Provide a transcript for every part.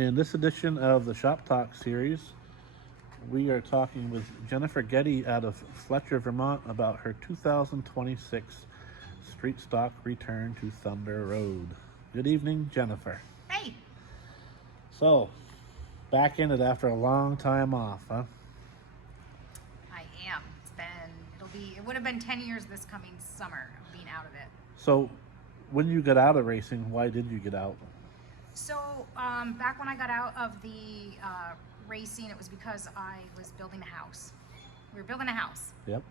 In this edition of the Shop Talk series, we are talking with Jennifer Getty out of Fletcher, Vermont about her 2026 Street Stock return to Thunder Road. Good evening, Jennifer. Hey, So, back in it after a long time off, huh? I am. It would have been 10 years this coming summer of being out of it. So, when you got out of racing, why did you get out? So, back when I got out of the racing, it was because I was building a house. We were building a house, Yep.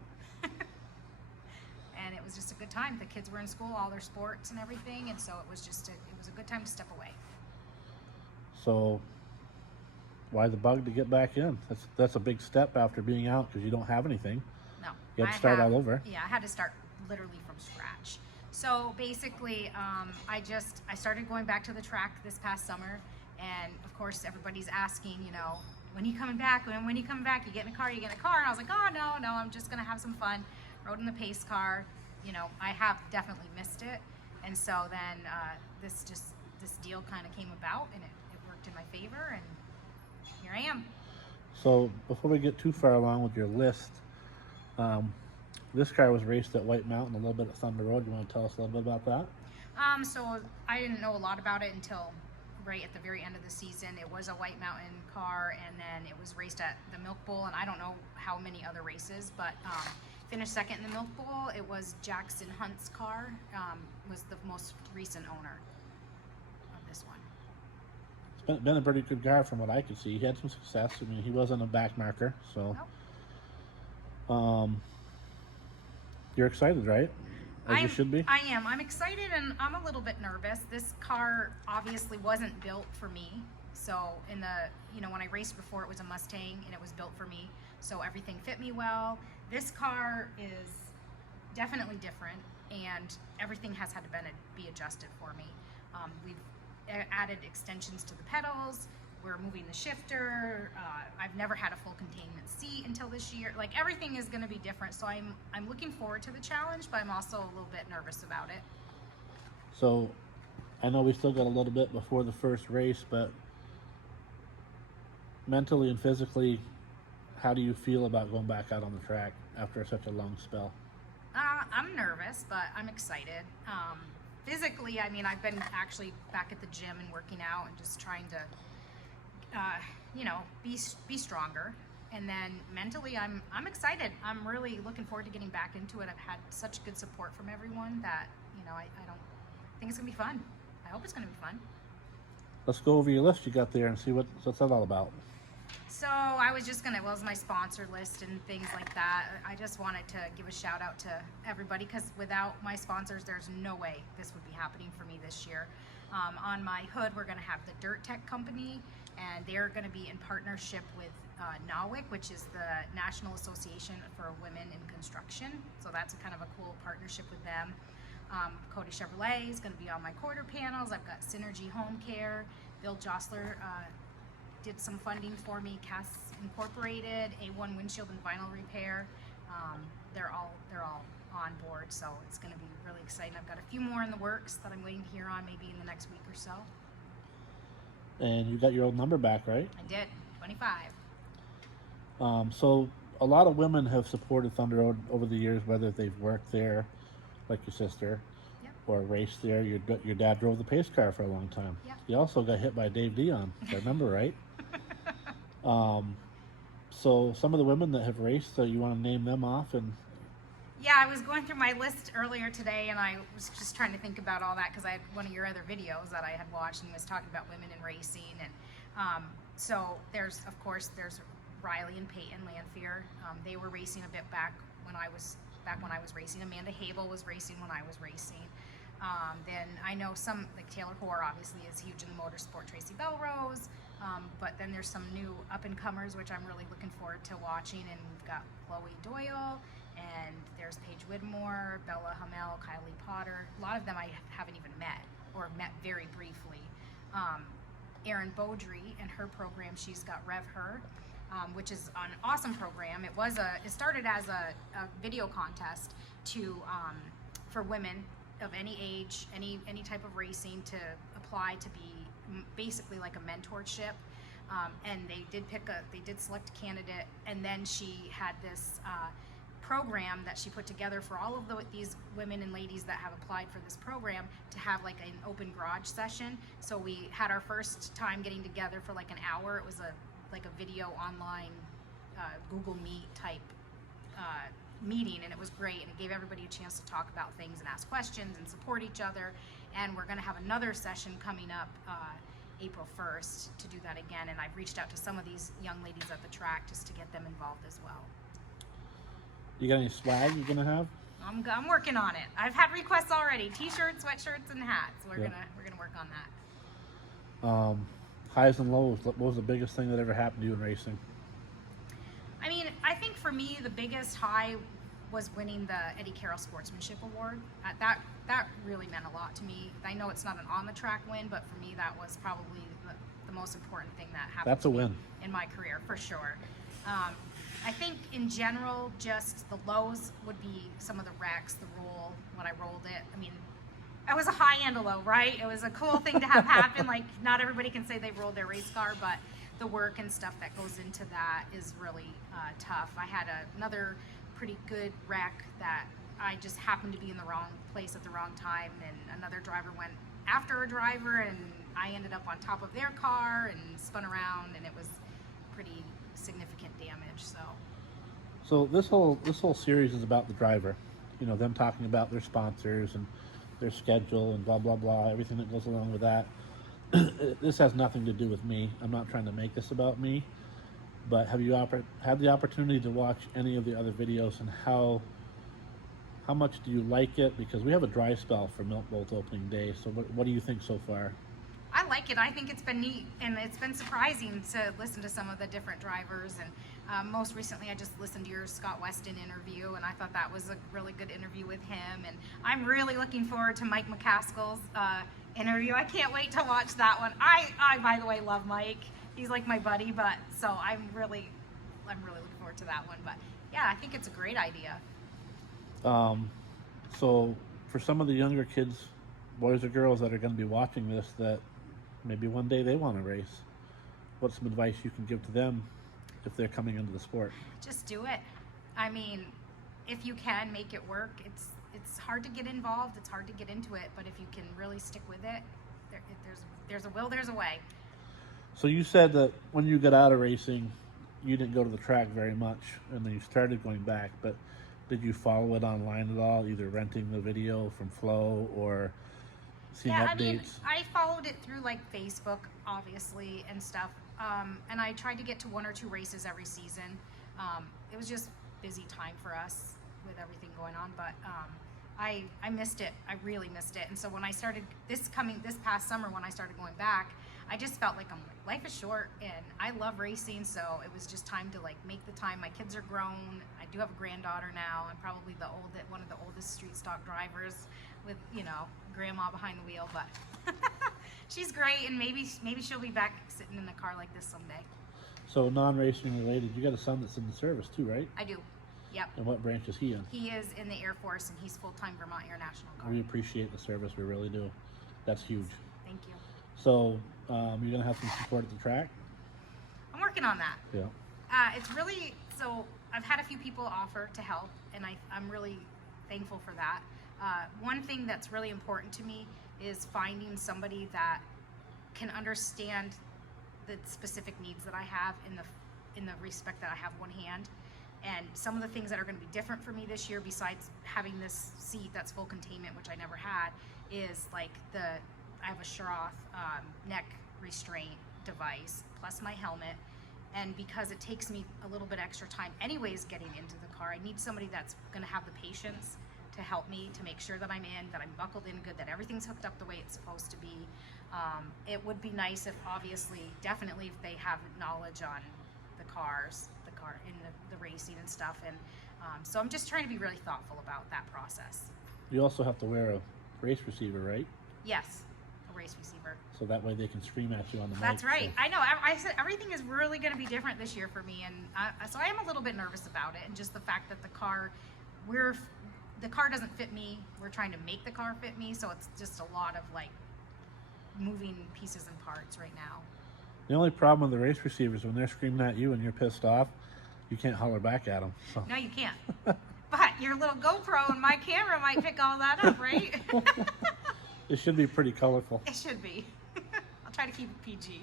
and it was just a good time. The kids were in school, all their sports and everything, and so it was a good time to step away. So, why the bug to get back in? That's a big step after being out because you don't have anything. No. You had to start all over. Yeah, I had to start literally from scratch. So basically, I started going back to the track this past summer, and of course everybody's asking, when are you coming back? When are you coming back? You get in a car, And I was like, oh, no, I'm just gonna have some fun. Rode in the pace car. I have definitely missed it. And so then this deal kind of came about, and it worked in my favor, and here I am. So, before we get too far along with your list, this car was raced at White Mountain, a little bit at Thunder Road. You want to tell us a little bit about that? So I didn't know a lot about it until right at the very end of the season. It was a White Mountain car, and then it was raced at the Milk Bowl, and I don't know how many other races, but finished second in the Milk Bowl. It was Jackson Hunt's car, was the most recent owner of this one. It's been a pretty good car from what I could see. He had some success. I mean, he wasn't a back marker, so. Nope. You're excited, right? As you should be. I am. I'm excited, and I'm a little bit nervous. This car obviously wasn't built for me. So when I raced before, it was a Mustang, and it was built for me. So everything fit me well. This car is definitely different, and everything has had to be adjusted for me. We've added extensions to the pedals. We're moving the shifter. I've never had a full containment seat until this year. Like, everything is going to be different. So I'm looking forward to the challenge, but I'm also a little bit nervous about it. So, I know we still got a little bit before the first race, but mentally and physically, how do you feel about going back out on the track after such a long spell? I'm nervous, but I'm excited. Physically, I've been actually back at the gym and working out and just trying to be stronger. And then mentally, I'm excited. I'm really looking forward to getting back into it. I've had such good support from everyone that, I think it's gonna be fun. I hope it's gonna be fun. Let's go over your list you got there and see what's that all about. So I was just gonna, my sponsor list and things like that. I just wanted to give a shout out to everybody, because without my sponsors, there's no way this would be happening for me this year. On my hood, we're gonna have the Dirt Tech Company, and they're gonna be in partnership with NAWIC, which is the National Association for Women in Construction. So that's kind of a cool partnership with them. Cody Chevrolet is gonna be on my quarter panels. I've got Synergy Home Care. Bill Jostler did some funding for me. Cass Incorporated, A1 Windshield and Vinyl Repair. They're all on board, so it's going to be really exciting. I've got a few more in the works that I'm waiting to hear on maybe in the next week or so. And you got your old number back, right? I did, 25. So a lot of women have supported Thunder Road over the years, whether they've worked there, like your sister, Yep. or raced there. Your dad drove the pace car for a long time. Yep. He also got hit by Dave Dion, if I remember right. So some of the women that have raced, so you want to name them off? And yeah, I was going through my list earlier today, and I was just trying to think about all that because I had one of your other videos that I had watched and was talking about women in racing. And so there's Riley and Peyton Lanfear. They were racing a bit back when I was racing. Amanda Habel was racing when I was racing. Then I know some, like Taylor Hoare obviously is huge in the motorsport, Tracy Belrose, but then there's some new up-and-comers which I'm really looking forward to watching, and we've got Chloe Doyle, and there's Paige Whitmore, Bella Hamel, Kylie Potter. A lot of them I haven't even met, or met very briefly. Erin Beaudry and her program, she's got Rev Her, which is an awesome program. It started as a video contest for women of any age, any type of racing, to apply to be basically like a mentorship. And they did select a candidate, and then she had this program that she put together for all of these women and ladies that have applied for this program to have like an open garage session. So we had our first time getting together for like an hour. It was like a video online Google Meet type meeting, and it was great, and it gave everybody a chance to talk about things and ask questions and support each other. And we're going to have another session coming up April 1st to do that again, and I've reached out to some of these young ladies at the track just to get them involved as well. You got any swag you're gonna have? I'm working on it. I've had requests already: t-shirts, sweatshirts, and hats. We're gonna work on that. Highs and lows. What was the biggest thing that ever happened to you in racing? I mean, I think for me the biggest high was winning the Eddie Carroll Sportsmanship Award. That really meant a lot to me. I know it's not an on-the-track win, but for me that was probably the most important thing that happened. That's a win in my career, for sure. I think in general, just the lows would be some of the wrecks, the roll, when I rolled it. I mean, it was a high and a low, right? It was a cool thing to have happen. Like, not everybody can say they rolled their race car, but the work and stuff that goes into that is really tough. I had another pretty good wreck that I just happened to be in the wrong place at the wrong time, and another driver went after a driver, and I ended up on top of their car and spun around, and it was pretty significant damage. So this whole series is about the driver, you know, them talking about their sponsors and their schedule and blah blah blah, everything that goes along with that. This has nothing to do with me. I'm not trying to make this about me, but have you had the opportunity to watch any of the other videos, and how much do you like it? Because we have a dry spell for Milk Bolt opening day, so what do you think so far? I like it. I think it's been neat, and it's been surprising to listen to some of the different drivers. And most recently, I just listened to your Scott Weston interview, and I thought that was a really good interview with him. And I'm really looking forward to Mike McCaskill's interview. I can't wait to watch that one. I by the way, love Mike. He's like my buddy, but so I'm really looking forward to that one. But yeah, I think it's a great idea. So for some of the younger kids, boys or girls that are going to be watching this, that maybe one day they want to race, what's some advice you can give to them if they're coming into the sport? Just do it. I mean, if you can make it work, it's hard to get involved, it's hard to get into it, but if you can really stick with it, there's a will, there's a way. So you said that when you got out of racing, you didn't go to the track very much, and then you started going back, but did you follow it online at all, either renting the video from Flow or seeing updates? I mean, I followed it through like Facebook, obviously, and stuff. And I tried to get to 1 or 2 races every season. It was just busy time for us with everything going on, but I missed it. I really missed it. And so when I started this past summer, when I started going back, I just felt like life is short, and I love racing, so it was just time to like make the time. My kids are grown. I do have a granddaughter now. I'm probably one of the oldest street stock drivers, with, you know, grandma behind the wheel, but she's great, and maybe she'll be back sitting in a car like this someday. So non-racing related, you got a son that's in the service too, right? I do. Yep. And what branch is he in? He is in the Air Force, and he's full-time Vermont Air National Guard. We appreciate the service, we really do. That's huge. Thank you. So you're gonna have some support at the track? I'm working on that. Yeah. It's really, so I've had a few people offer to help, and I'm really thankful for that. One thing that's really important to me is finding somebody that can understand the specific needs that I have in the respect that I have one hand. And some of the things that are going to be different for me this year, besides having this seat that's full containment, which I never had, is like I have a Schroth neck restraint device plus my helmet. And because it takes me a little bit extra time anyways getting into the car, I need somebody that's going to have the patience to help me, to make sure that I'm in, that I'm buckled in good, that everything's hooked up the way it's supposed to be. It would be nice if, obviously, definitely if they have knowledge on the car in the racing and stuff. And so I'm just trying to be really thoughtful about that process. You also have to wear a race receiver, right? Yes, a race receiver. So that way they can scream at you on the mic. That's right. So. I know. I said everything is really going to be different this year for me, and so I am a little bit nervous about it, and just the fact that the car doesn't fit me. We're trying to make the car fit me, so it's just a lot of like moving pieces and parts right now. The only problem with the race receivers, when they're screaming at you and you're pissed off, you can't holler back at them. So. No, you can't. But your little GoPro and my camera might pick all that up, right? It should be pretty colorful. It should be. I'll try to keep it PG.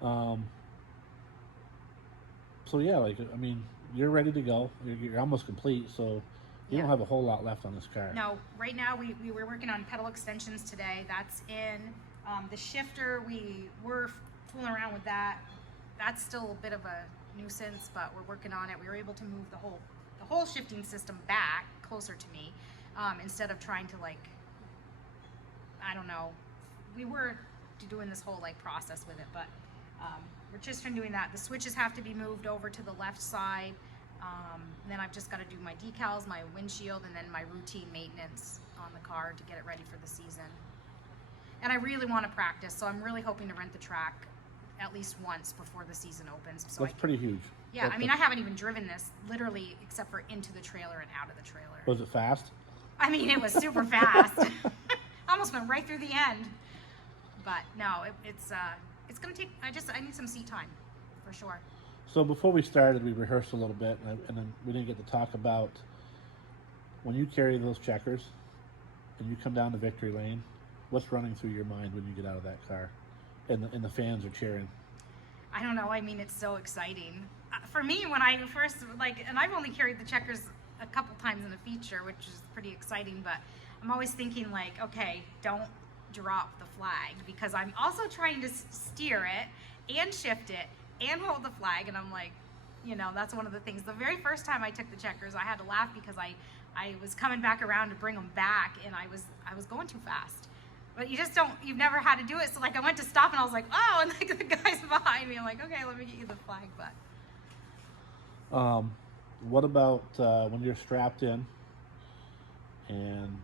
So yeah, like, I mean, you're ready to go. You're almost complete, so you don't have a whole lot left on this car. No, right now we were working on pedal extensions today. That's in. The shifter, we were fooling around with that. That's still a bit of a nuisance, but we're working on it. We were able to move the whole shifting system back closer to me, instead of trying to, like, I don't know. We were doing this whole like process with it, but we're just doing that. The switches have to be moved over to the left side. Then I've just got to do my decals, my windshield, and then my routine maintenance on the car to get it ready for the season. And I really want to practice, so I'm really hoping to rent the track at least once before the season opens. So That's pretty huge. Yeah, I mean, I haven't even driven this literally except for into the trailer and out of the trailer. Was it fast? I mean, it was super fast. Almost went right through the end. But no, it's gonna take. I need some seat time, for sure. So before we started, we rehearsed a little bit, and then we didn't get to talk about when you carry those checkers and you come down to victory lane. What's running through your mind when you get out of that car, and the fans are cheering? I don't know. I mean, it's so exciting. For me, when I first and I've only carried the checkers a couple times in a feature, which is pretty exciting. But I'm always thinking like, okay, don't drop the flag, because I'm also trying to steer it and shift it and hold the flag, and I'm like, that's one of the things. The very first time I took the checkers, I had to laugh because I was coming back around to bring them back, and I was going too fast. But you've never had to do it. So like I went to stop and I was like, oh, and like the guy's behind me. I'm like, okay, let me get you the flag. But what about when you're strapped in and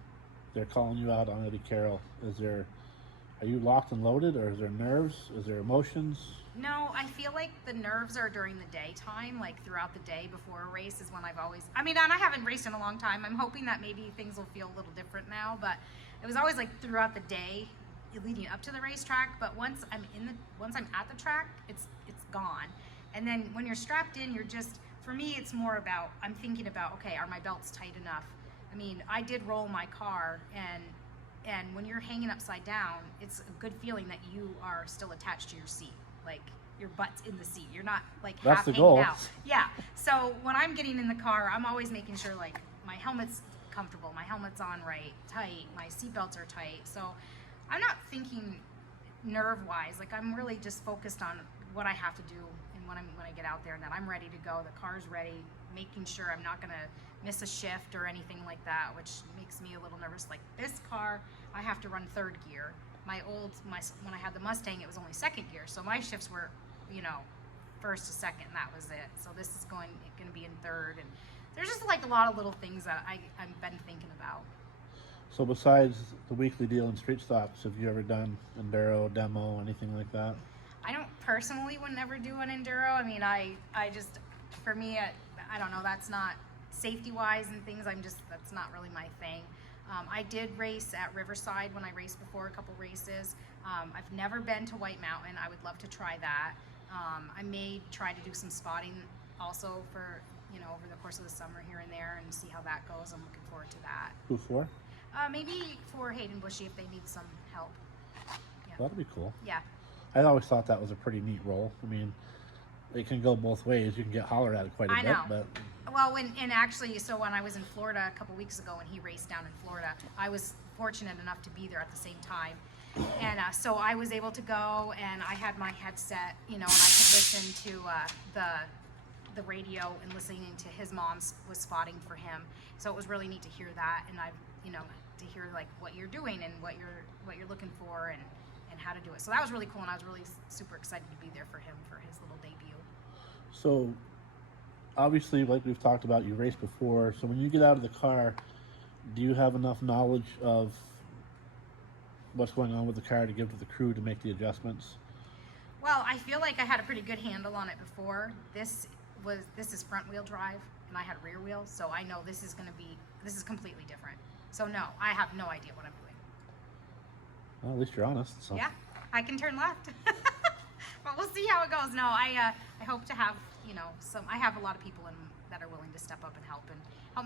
they're calling you out on Eddie Carroll? Are you locked and loaded, or is there nerves? Is there emotions? No, I feel like the nerves are during the daytime, like throughout the day before a race is when and I haven't raced in a long time. I'm hoping that maybe things will feel a little different now, but it was always like throughout the day leading up to the racetrack. But once I'm at the track, it's gone. And then when you're strapped in, for me, it's more about, I'm thinking about, okay, are my belts tight enough? I mean, I did roll my car, and when you're hanging upside down, it's a good feeling that you are still attached to your seat. Like your butt's in the seat. You're not like half hanging out. Yeah. So when I'm getting in the car, I'm always making sure like my helmet's comfortable, my helmet's on right, tight, my seatbelts are tight. So I'm not thinking nerve-wise. Like I'm really just focused on what I have to do and when I get out there, and that I'm ready to go. The car's ready, making sure I'm not gonna miss a shift or anything like that, which makes me a little nervous. Like this car, I have to run third gear. When I had the Mustang, it was only second gear, so my shifts were, first to second, and that was it. So this is going to be in third, and there's just like a lot of little things that I've been thinking about. So besides the weekly deal in street stocks, have you ever done enduro, demo, anything like that? I don't personally would never do an enduro. I mean, I just, for me, I don't know, that's not safety-wise and things, that's not really my thing. I did race at Riverside when I raced before, a couple races. I've never been to White Mountain. I would love to try that. I may try to do some spotting also for, over the course of the summer here and there, and see how that goes. I'm looking forward to that. Who for? Maybe for Hayden Bushy if they need some help. Yeah. That'd be cool. Yeah. I always thought that was a pretty neat role. I mean, it can go both ways. You can get hollered at quite a bit. But well, when I was in Florida a couple weeks ago when he raced down in Florida, I was fortunate enough to be there at the same time, and so I was able to go, and I had my headset, and I could listen to the radio and listening to his mom was spotting for him. So it was really neat to hear that, and to hear like what you're doing and what you're looking for and how to do it. So that was really cool, and I was really super excited to be there for him for his little debut. So obviously, like we've talked about, you raced before. So when you get out of the car, do you have enough knowledge of what's going on with the car to give to the crew to make the adjustments? Well, I feel like I had a pretty good handle on it before. This is front wheel drive, and I had rear wheel, so I know this is completely different. So no, I have no idea what I'm doing. Well, at least you're honest. So. Yeah, I can turn left. But we'll see how it goes. No, I hope to have, you know, I have a lot of people that are willing to step up and help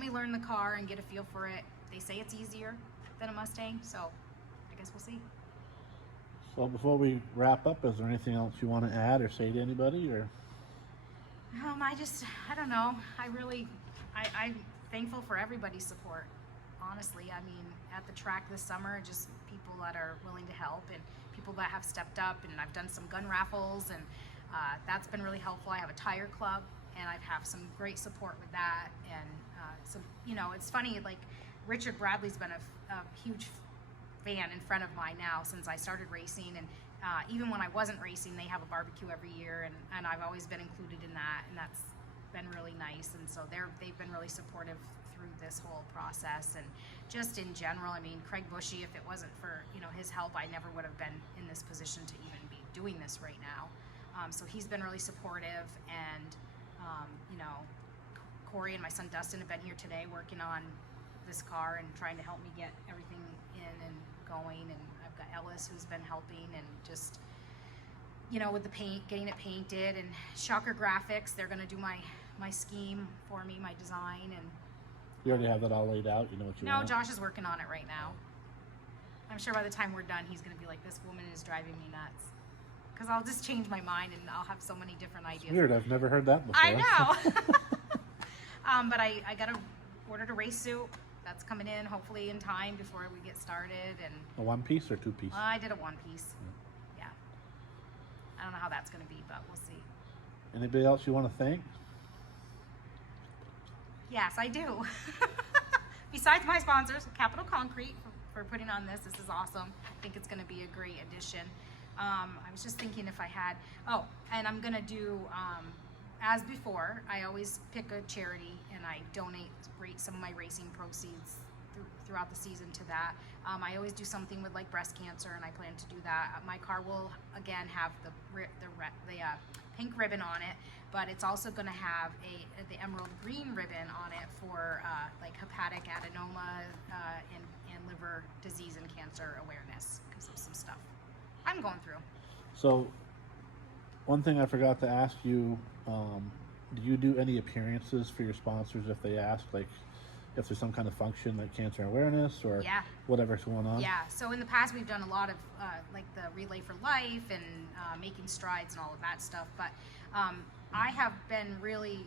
me learn the car and get a feel for it. They say it's easier than a Mustang, so I guess we'll see. So before we wrap up, is there anything else you want to add or say to anybody, or? I don't know. I'm thankful for everybody's support. Honestly, I mean, at the track this summer, just people that are willing to help and people that have stepped up, and I've done some gun raffles, and that's been really helpful. I have a tire club, and I have some great support with that, and so, you know, it's funny, like Richard Bradley's been a huge fan in front of mine now since I started racing, and even when I wasn't racing, they have a barbecue every year, and I've always been included in that, and that's been really nice. And so they've been really supportive through this whole process. And just in general, I mean, Craig Bushy, if it wasn't for, you know, his help, I never would have been in this position to even be doing this right now. So he's been really supportive, and you know, Corey and my son Dustin have been here today working on this car and trying to help me get everything in and going, and I've got Ellis who's been helping, and just, you know, with the paint, getting it painted, and Shocker Graphics, they're going to do my scheme for me, my design. And you already have that all laid out? You know what you want? No, Josh is working on it right now. I'm sure by the time we're done, he's going to be like, this woman is driving me nuts. Because I'll just change my mind, and I'll have so many different ideas. It's weird, I've never heard that before. I know. But I got to ordered a race suit. That's coming in hopefully in time before we get started. And a one piece or two piece? I did a one piece. Yeah. I don't know how that's going to be, but we'll see. Anybody else you want to thank? Yes, I do. Besides my sponsors, Capital Concrete, for putting on this. This is awesome. I think it's going to be a great addition. I was just thinking if I had, and I'm going to do, as before, I always pick a charity and I donate some of my racing proceeds throughout the season to that. I always do something with like breast cancer, and I plan to do that. My car will again have the pink ribbon on it, but it's also going to have the emerald green ribbon on it for like hepatic adenoma and liver disease and cancer awareness, because of some stuff I'm going through. So one thing I forgot to ask you, do you do any appearances for your sponsors if they ask, like if there's some kind of function like cancer awareness or whatever's going on? Yeah, so in the past we've done a lot of like the Relay for Life and making strides and all of that stuff, but I have been really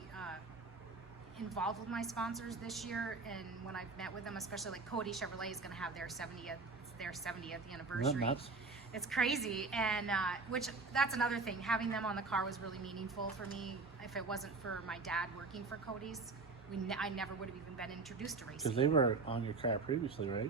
involved with my sponsors this year, and when I've met with them, especially like Cody Chevrolet is going to have their 70th anniversary. Nuts? It's crazy, and which that's another thing. Having them on the car was really meaningful for me. If it wasn't for my dad working for Cody's, I never would have even been introduced to racing. Because they were on your car previously, right?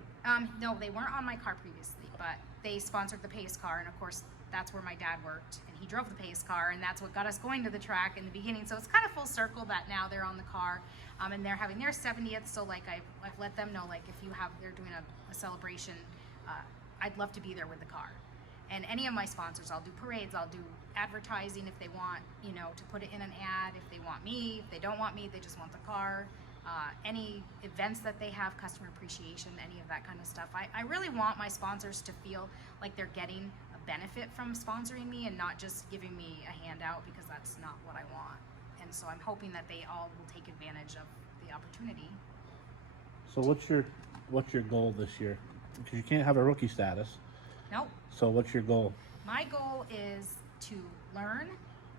No, they weren't on my car previously, but they sponsored the Pace car, and of course that's where my dad worked, and he drove the Pace car, and that's what got us going to the track in the beginning. So it's kind of full circle that now they're on the car, and they're having their 70th. So like I've let them know, like if they're doing a celebration, I'd love to be there with the car. And any of my sponsors, I'll do parades, I'll do advertising if they want, you know, to put it in an ad, if they want me, if they don't want me, they just want the car. Any events that they have, customer appreciation, any of that kind of stuff. I really want my sponsors to feel like they're getting a benefit from sponsoring me and not just giving me a handout, because that's not what I want. And so I'm hoping that they all will take advantage of the opportunity. So what's your goal this year? Because you can't have a rookie status. Nope. So what's your goal? My goal is to learn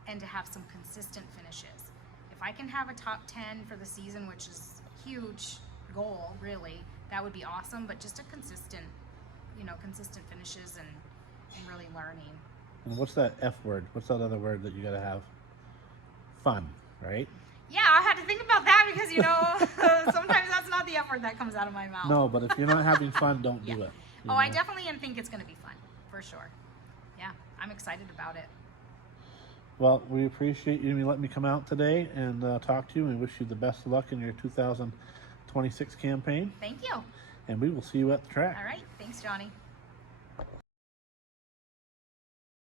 and to have some consistent finishes. If I can have a top 10 for the season, which is a huge goal, really, that would be awesome. But just a consistent finishes and really learning. And what's that F word? What's that other word that you gotta have? Fun, right? Yeah, I had to think about that because, you know, sometimes that's not the F word that comes out of my mouth. No, but if you're not having fun, don't do it. Oh, I definitely think it's going to be fun, for sure. Yeah, I'm excited about it. Well, we appreciate you letting me come out today and talk to you, and wish you the best of luck in your 2026 campaign. Thank you. And we will see you at the track. All right. Thanks, Johnny.